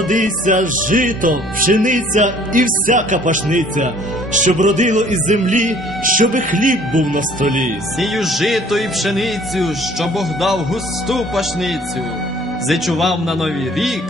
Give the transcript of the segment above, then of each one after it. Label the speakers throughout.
Speaker 1: родися жито, пшениця і всяка пашниця, щоб родило із землі, щоби хліб був на столі.
Speaker 2: Сію жито і пшеницю, що Бог дав густу пашницю. Зичував на новий рік,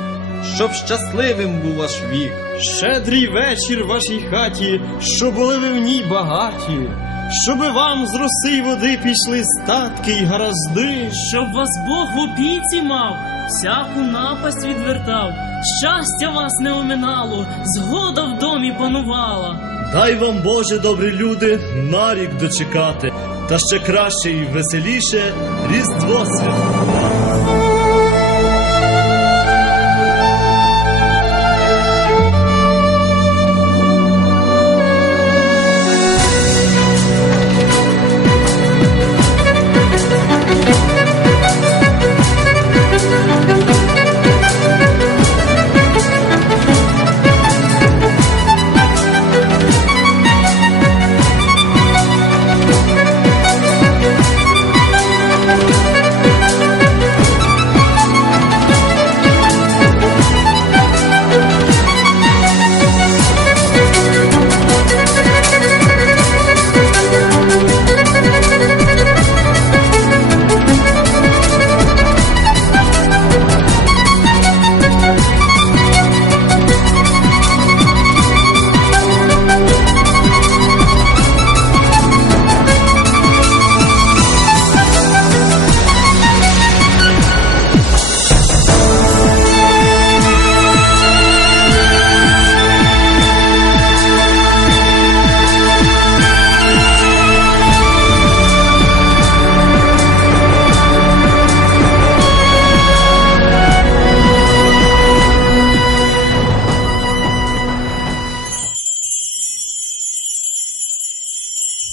Speaker 2: щоб щасливим був ваш вік.
Speaker 3: Щедрий вечір в вашій хаті, що були ви в ній багаті, щоби вам з роси й води пішли статки й гаразди.
Speaker 4: Щоб вас Бог в опіці мав, всяку напасть відвертав, щастя вас не оминало, згода в домі панувала.
Speaker 1: Дай вам, Боже, добрі люди, на рік дочекати, та ще краще і веселіше Різдво святкувати.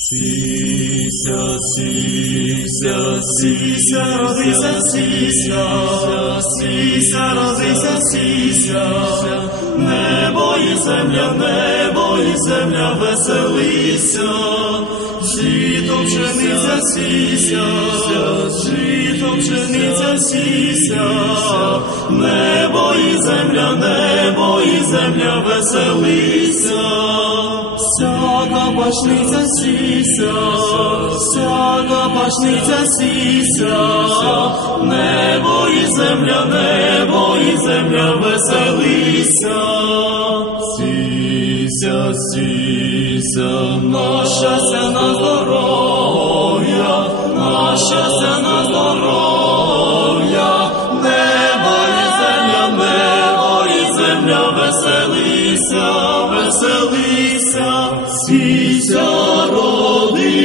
Speaker 5: Сіся, сіся, сіся, родися, сіся, сіся, родися, сіся, небо і земля, небо і земля, веселися, жито пшениця сіся, жито пшениця сіся, небо і земля, небо і земля, веселися. Всяка пашниця сіся, всяка пашниця сіся, небо і земля, небо і земля веселися. Сіся, сіся, на щастя, на здоров'я, на щастя на здоров'я, небо і земля, небо і земля, веселися, веселися, сіся, родися.